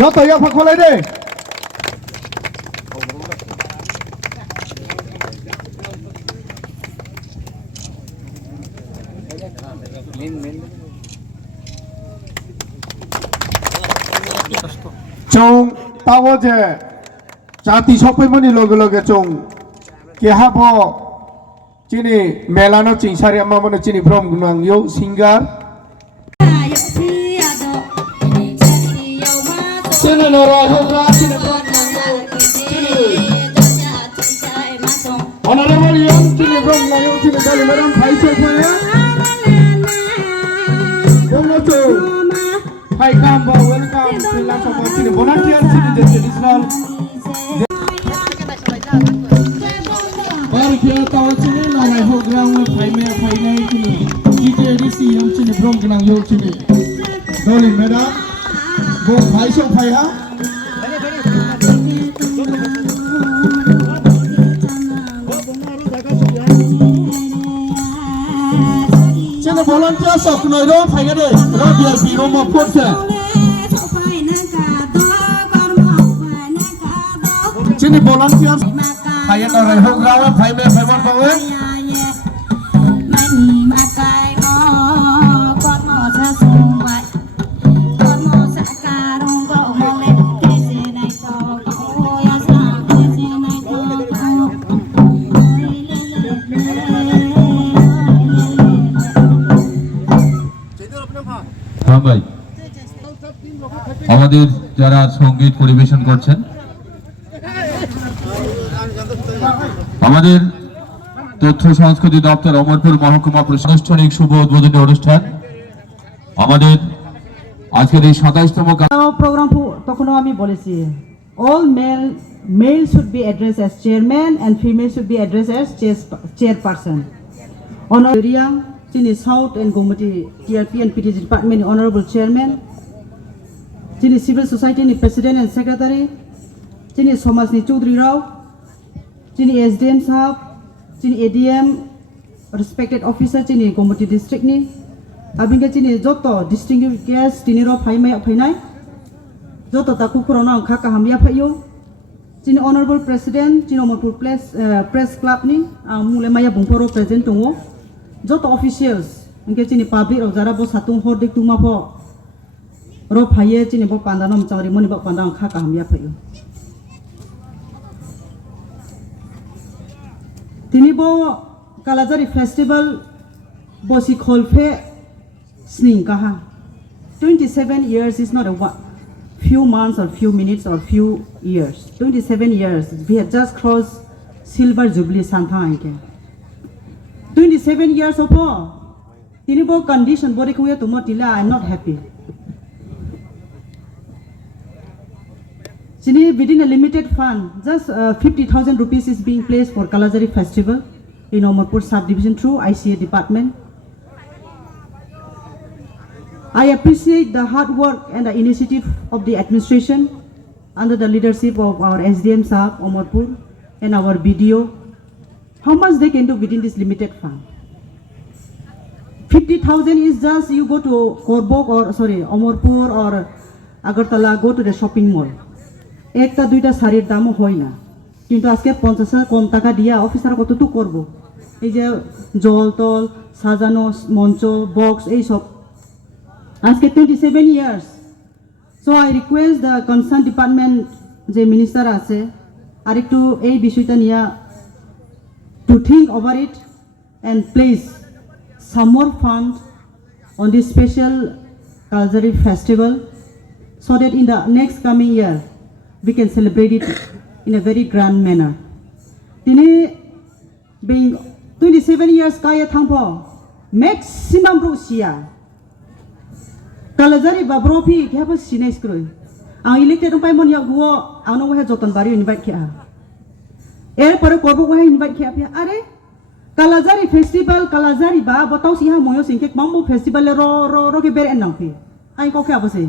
nó tới yêu phật lên đi chung tao je jati sopai mani loge chung ke habo chini melano chingsari amma mano chini from gunang yo singer chini nora hogra chini from chini honorable young chini from nayo chini Dolly madam phai chopaya bongoto hi come welcome to la support chini volunteer chini the traditional और क्या तावचिने नाराय हो ग्राम में भाई नहीं चुने DJ DC हम चुने ब्रोम के नाम योग चुने डॉली मैडम वो भाई सो भाई हाँ चुने वॉलंटियर सब कुछ रो भाई के दे रो बिया बीरो में पोट से चुने वॉलंटियर भाई तो रहे हो ग्राम में भाई में भाई बन पावे हाँ भाई আমাদের যারা সঙ্গীত পরিবেশন করছেন আমাদের তথ্য সংস্কৃতি দপ্তর অমরপুর মহকুমা প্রশাসনিক শুভ উদ্বোধনী অনুষ্ঠান আমাদের আজকের এই 27তম প্রোগ্রাম তখন আমি বলেছি all male should be addressed as chairman and female should be addressed as chairperson. Honorable Chini South and Gomati TRP and PTG Department Honorable Chairman, Chini Civil Society ni President and Secretary, Chini Somas ni Chaudhry Rao, Chini SDM Sahab, Chini ADM, respected officer Chini Gomati District ni, abingga Chini Joto distinguished guest Chini Ro Phainai, Joto taku kurona angka kahamya phayo, Chini Honorable President Chini Omorpur Press Club ni, mulai maya bungporo present tungo, Joto officials, angke Chini public ojara bo satung hordik tuma bo, Ro phaye Chini bo Panda nom chawri moni bo Panda angka kahamya phayo. Tini bo Kalajari Festival bosi kholfe sning kaha. 27 years is not a few months or few minutes or few years. 27 years. We have just crossed Silver Jubilee Santa Anke. 27 years opo. Tini bo condition bori kuya tumo tila I'm not happy. Chini within a limited fund, just 50,000 rupees is being placed for Kalajari Festival in Omorpur subdivision through ICA department. I appreciate the hard work and the initiative of the administration under the leadership of our SDM Sahab Omorpur and our BDO. How much they can do within this limited fund? 50,000 is just you go to Korbok or Omorpur or Agartala, go to the shopping mall. একটা দুইটা শাড়ির দামও হয় না কিন্তু আজকে 50,000 কম টাকা দিয়া অফিসার কতটুকু করব এই যে জল তল সাজানো মঞ্চ বক্স এই সব আজকে 27 years so I request the concern department যে মিনিস্টার আছে আর একটু এই বিষয়টা নিয়ে to think over it and place some more fund on this special cultural festival so that in the next coming year we can celebrate it in a very grand manner. Tini being 27 years kaya thangpo maximum Russia. Kalajari babropi kaya pa sinais kroy. Ang elected umpay mon ya guo ang nong wahe joton bari invite kya. Pare korbo wahe invite kya pia. Are Kalajari festival Kalajari ba Taushiha moyo singkek mambo festival ro ke ber enang pi. Ay ko kya bose.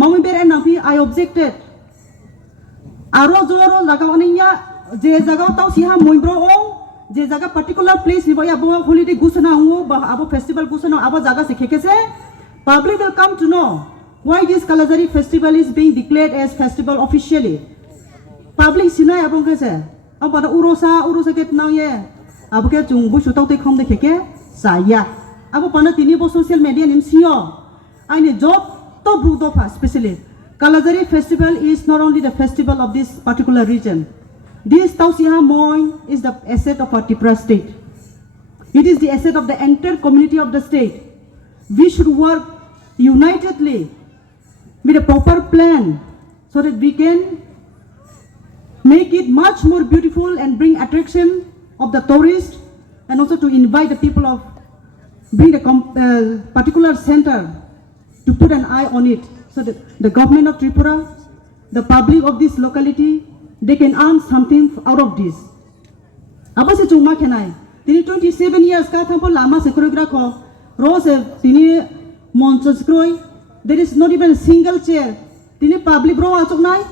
Mambo ber enang pi I objected. Aro joro jaga oninya je jaga Taushiha Moing bro je jaga particular place ni boya bo holiday gusana ngo ba abo festival gusana abo jaga se khekese public will come to know why this Kalazari festival is being declared as festival officially. Public sinai abong kese. Apa ada urosa ket nang ye. Abu ke chung bu shutau te khom de keke saya. Abu pana tini bo social media nim sio. Aine job to bu do fa especially. Kalazari festival is not only the festival of this particular region. This Taushiha Moing is the asset of our Tripura state. It is the asset of the entire community of the state. We should work unitedly with a proper plan so that we can make it much more beautiful and bring attraction of the tourists, and also to invite the people of bring the particular center to put an eye on it, so that the government of Tripura, the public of this locality, they can earn something out of this. Apa se cuma kenai? Tini 27 years ka thampo lama se koreogra ko rose tini monchos kroi. There is not even a single chair. Tini public bro achok nai.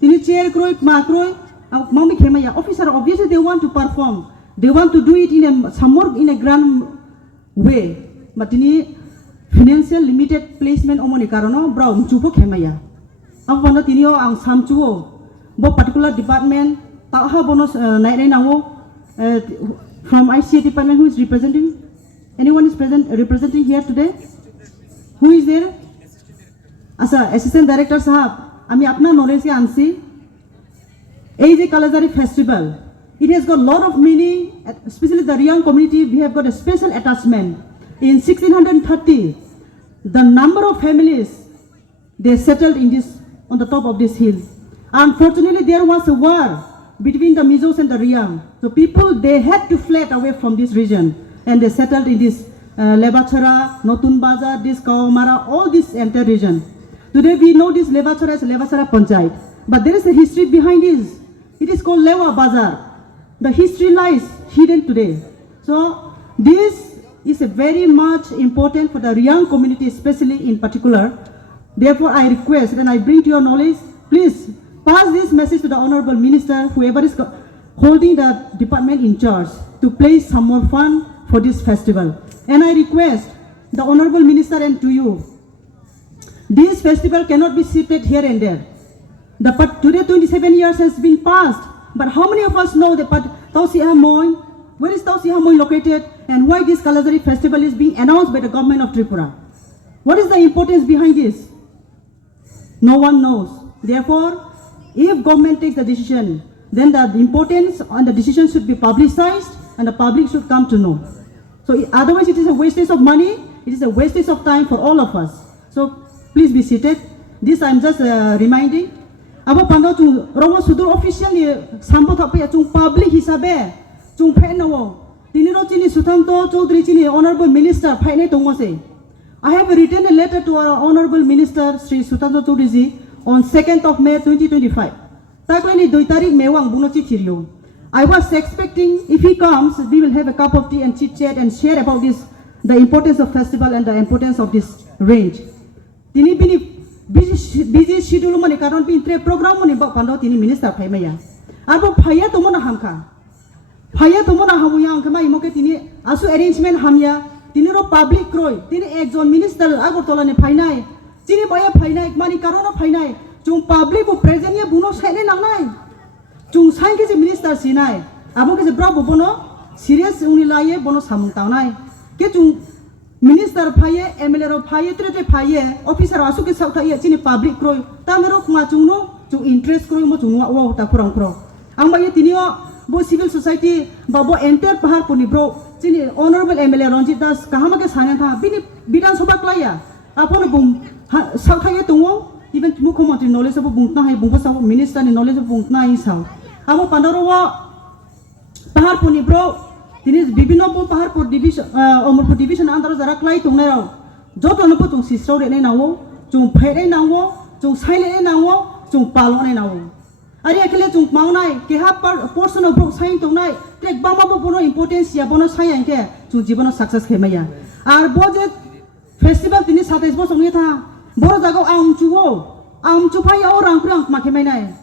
Tini chair kroi ma kroi. Mami khemaya officer obviously they want to perform. They want to do it in a somewhat in a grand way. But tini financial limited placement omoni karono bro chupo khemaya. Ang wana tini o ang samchuo. Bo particular department taha bonus nai nawo from ICA department who is representing? Anyone is representing here today? Who is there? Asa assistant director sahab, ami apna knowledge ke ansi. AJ Kalazari festival. It has got a lot of meaning, especially the young community. We have got a special attachment. In 1630, the number of families they settled in this on the top of this hill. Unfortunately, there was a war between the Mizos and the Riang. So people, they had to flee away from this region, and they settled in this Lebachara, Notun Bazar, this Kawamara, all this entire region. Today we know this Lebachara as Lebachara Panchayat, but there is a history behind this. It is called Lewa Bazar. The history lies hidden today. So this is a very much important for the Riang community, especially in particular. Therefore, I request and I bring to your knowledge, please pass this message to the Honorable Minister, whoever is holding the department in charge, to place some more fund for this festival. And I request the Honorable Minister and to you, this festival cannot be seated here and there. Today 27 years has been passed, but how many of us know that Taushiha Moing, where is Taushiha Moing located, and why this Kalazari festival is being announced by the government of Tripura? What is the importance behind this? No one knows. Therefore, if government takes the decision, then the importance and the decision should be publicized and the public should come to know. So otherwise it is a wastage of money, it is a wastage of time for all of us. So please be seated. This I am just reminding. Abo Panda tu Romo Sudur official ni sampo tapi cung public hisabe cung penawo. Tiniro chini Sutanto Chaudhary chini Honorable Minister paine tongo se. I have written a letter to our Honorable Minister Sri Sutanto Chaudhary ji on 2nd of May 2025. Takleni 2 tarik mewang bunochi chirio. I was expecting if he comes, we will have a cup of tea and chit chat and share about this, the importance of festival and the importance of this range. Tini bini busy schedule mani karon bin tre program mani ba pando tini minister phai maya. Arbo phaya to mona hamka. Phaya to mona hamuya angkama imoke tini asu arrangement hamya. Tini ro public kroi. Tini ekjon minister agor tolane phainai. Tini baya phainai mani karono phainai. Chung public ko present ya buno saine nangnai. Chung sain ke minister sinai. Abo ke bravo bono serious unilaye bono samung taunai. Ke chung minister phaye MLA ro phaye trete phaye officer asu ke sauta ye chini public kroi. Tamero kuma chung no chung interest kroi mo chung wa ta kurang kro. Ang ba ye tinio bo civil society ba bo enter pahar puni bro chini honorable MLA Ranjit Das kahama ke sane tha bini bidan sabha klaya. Apon bum sauta ye tungo even Mukhomontri knowledge of Buntna hai Bumba Saw minister ni knowledge of Buntna is how. Amo Pandarawa Pahar Puni bro, this Bibino Pahar for division Omur division under the Raklai Tunero. Jotonopo to Sisto Renawo, to Pere Nawo, to Silent Nawo, to Palone Nawo. Ariakele to Maunai, Kehapa portion of Brook Saint tonight, take Bama importance Yabono Sayan care to Jibono success Kemaya. Our budget festival Tinis Hates Bosonita. Borozago Chupai orang kurang makemenai.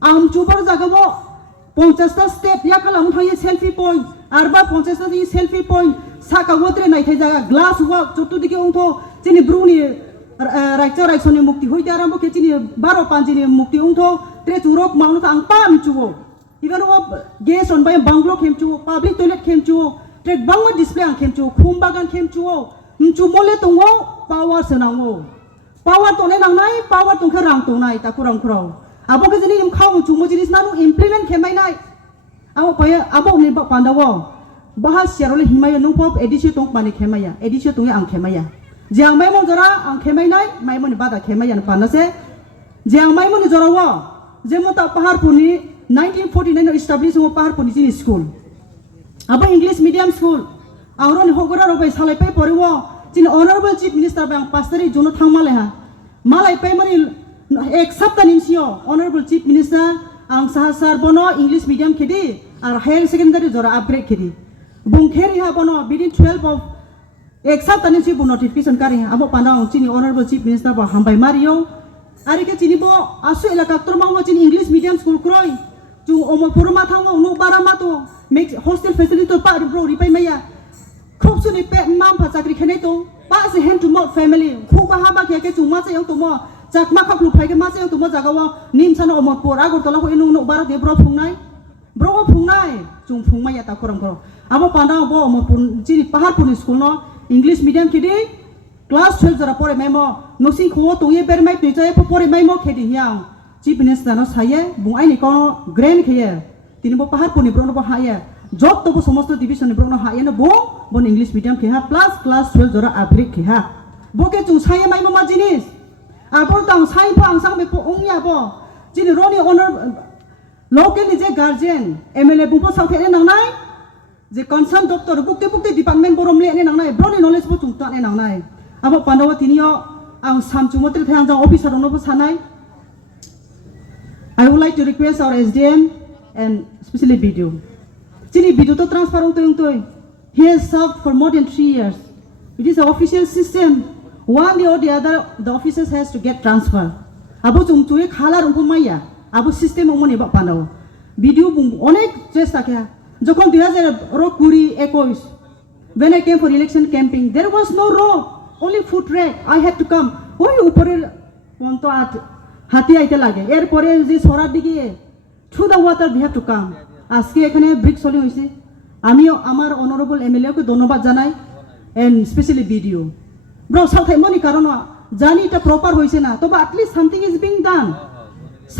Chupar zagabo 50 step yakalam thaye selfie point arba 50 di selfie point saka wotre nai thai jaga glass work chotu dike ongtho chini bruni raja raja ni mukti hui tiara mo kecini baro panji ni mukti ungto tre curok mau ta angpa mcuo even wo gas on by banglo kem chuo public toilet kem chuo tre bangma display ang kem chuo khumbagan kem chuo mcu mole tongo power senango power to ne nang nai power tong kharang to nai ta kurang kurau abo ke jini im khau chu mo jinis nanu implement khemai nai abo paya abo ni ba pandawo bahas syarole himaya nung pop edisi tong pani khemaya edisi tong ang khemaya jiang mai mo jora ang khemai nai mai mo ni bada khemaya na panase jiang mai mo ni jora wa jemo ta pahar puni 1949 establish mo pahar puni jini school abo english medium school auron hogora robai salai pai poriwo jini honorable chief minister bang pastari jono thangmale ha malai pai mani ek sapta nimsio honorable chief minister ang sahasar bono english medium khedi ar higher secondary jora upgrade khedi bungkheri ha bono within 12 of ek sapta nimsi bo notification kari ha abo pandang chini honorable chief minister ba hambai mario ari ke chini bo asu elaka tormang chini english medium school kroi chu omo purma thango no barama to make hostel facility to pa bro ri pai maya khop su ni pe mam pha chakri khenai to pa se hand to mouth family khu ba ha ba ke chu ma se yang to mo chak ma khap lu phai ke ma se yang to mo jagawa nim sana omo por agor to la ko inu no bara de bro phungnai chung phungmaya ta koram koro abo panda bo omo pun chini pahar pun school no english medium kidi class 12 jara pore memo nosi kho to ye ber mai te chai pore mai mo khedi yang chief minister no saye bungai ni kono grand khye tini bo pahar puni bro no bo haye job to bo samosto division bro no haye no bon english medium ke ha plus class 12 jara upgrade ke ha bo ke chung saye mai mo ma jinis abo tang sai po ang sang me po ong ya bo chini roni honor local ni je guardian mla bungpo sau the nang nai je concern doctor bukte department borom le ne nang nai bro ni knowledge bo chung ta ne nang nai abo pandawa tinio ang samchu motre thang jang officer no bo sanai I would like to request our SDM and especially video chini video to transfer ong toy he has served for more than 3 years it is an official system one day or the other the officers has to get transfer abo chung chu e khala rung maya abo system ong moni ba pandawa video bung onek chesta kya jokhon 2020-21 when I came for election camping there was no road only foot track I had to come oi upore onto at hati aite lage er pore je sorar dike through the water we have to come aজকে এখানে bridge চলি হইছে আমিও আমার honourable MLA কে ধন্যবাদ জানাই and specially video bro সাউথ মনি কারণ জানি এটা প্রপার হইছে না তবে at least something is being done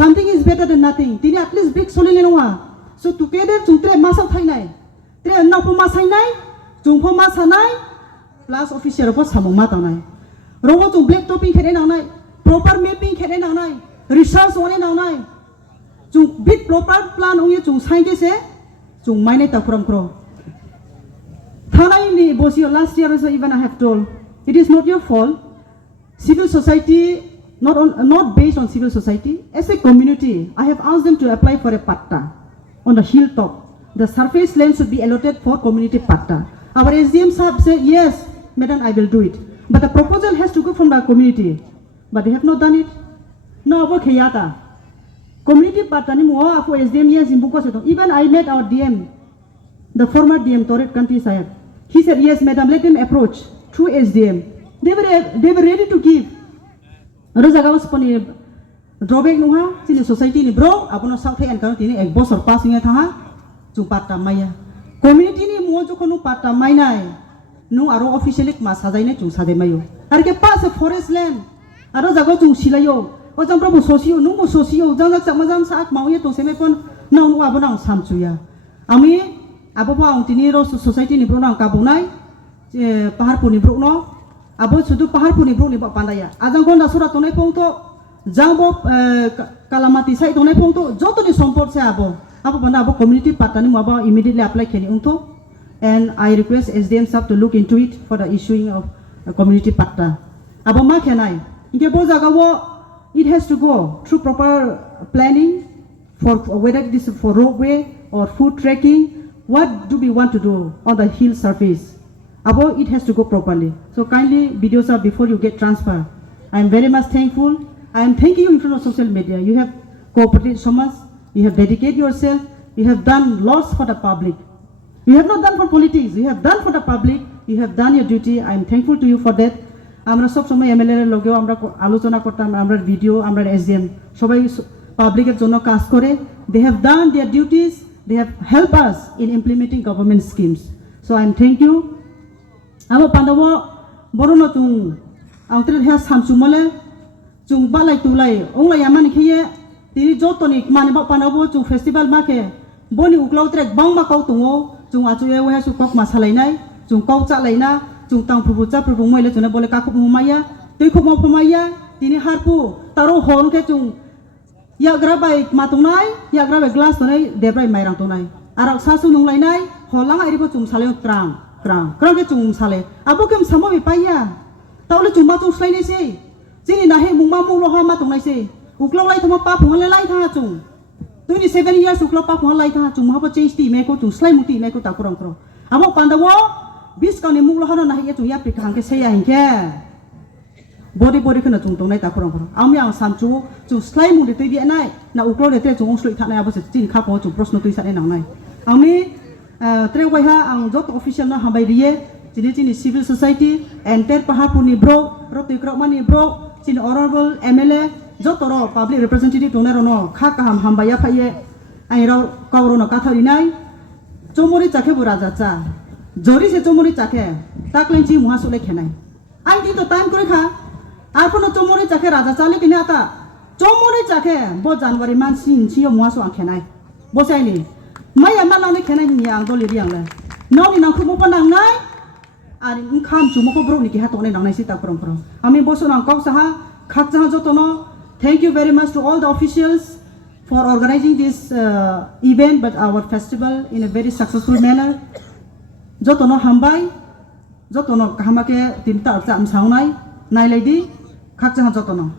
something is better than nothing তিনি at least ব্রিজ চলি নেওয়া so together chungtre masau thainai tre napo masainai chungpho masanai plus official po samong matanai robo chung black topping khene nanai proper mapping khene nanai research one nanai chung bit proper plan ongye chung sainge se chung maine ta from kro thanai ni bosio last year also even I have told it is not your fault civil society not based on civil society as a community I have asked them to apply for a patta on the hilltop the surface land should be allotted for community patta our SDM sahab said yes madam I will do it but the proposal has to go from the community but they have not done it no abo khayata community patta ni mo afu SDM yes imbuko se even I met our DM the former DM Toret country sahab he said yes madam let them approach through SDM they were ready to give aro jaga was pani drawback nuha chini society ni bro apono south and kan tini ek bosor pas nge tha chu patta maya community ni mo jokhonu patta mainai nu aro officially ma sajaine chu sade mayo ar ke pas forest land aro jaga chu silayo o jam probo sosio nu mo sosio jang jak majam sak mauye to seme pon nang nu abonang samchuya ami abo pa tini ro society ni bro nang kabunai pahar puni bro no abo sudu pahar puni bro ni ba pandaya ajang gonda sura tonai pongto jangbo kalamati sai tonai pongto joto ni support se abo banda abo community patani mo abo immediately apply kheni ungto and I request SDM sub to look into it for the issuing of a community patta abo ma khenai inge bo jaga wo it has to go through proper planning for whether it is for roadway or food trekking what do we want to do on the hill surface abo it has to go properly so kindly videos are before you get transfer I am very much thankful I am thanking you in front of social media. You have cooperated so much. You have dedicated yourself. You have done lots for the public. You have not done for politics. You have done for the public. You have done your duty. I am thankful to you for that. আমরা সব সময় MLA এর লগেও আমরা আলোচনা করতাম আমরা video আমরা SDM সবাই পাবলিকের জন্য কাজ করে they have done their duties they have helped us in implementing government schemes so I thank you amo pandawo borono chung angtre ha samsumale chung balai tulai onglai amani khiye tini jotoni mani ba pandawo chung festival ma ke boni uklau trek bangma kau tungo chung achuye we su kok masalai nai chung kau cha laina chung tang phubu cha phubu moile chuna bole ka khop mumaya tui khop mumaya tini harpu taro hon ke chung yagrabai matungnai yagrabai glass tonai debrai mairang tonai arak sasu nunglainai holang airi bo chung sale trang krang ke chung sale abo kem samo bi paya taule chung ma chung slai nei sei chini nahi mungma mung lo ha ma tungnai sei uklau lai thoma pa phung lai tha chung 27 years uklau pa phung lai tha chung ma bo change ti me ko chung slai muti me ko ta kurang kro abo pandawo bis kani mung lo ha na hi chung ya pri khang ke sei ya hinke body khana chung tong nai ta kurang kro ami ang samchu chung slai mu de tei bi nai na uklau de te chung sloi tha nai abo se chin kha po chung proshno tui sa nai nang nai ami tre wai ha ang jot official na hambai rie chini civil society enter pahapuni bro roti krokmani bro chini honorable MLA jotoro public representative tonero no kha kaham hambaya phaiye ai ro kawro no kathari nai chomori chakhe buraja cha jori se chomori chakhe taklenchi muha sule khenai ai ti to time kore kha apono chomori chakhe raja chale kini ata chomori chakhe bo January man sin chiyo muha so khenai bo saini mai ama nang khenai ni ang Dolly riang le nong ni nang khu mo pa nang nai ani kham chu mo ko bro ni ki ha to nai nang nai si ta prom ami bo so nang kok sa ha khak cha jotono thank you very much to all the officials for organizing this event but our festival in a very successful manner jotono hambai jotono hamake tinta cha am saunai nai lady khak cha jotono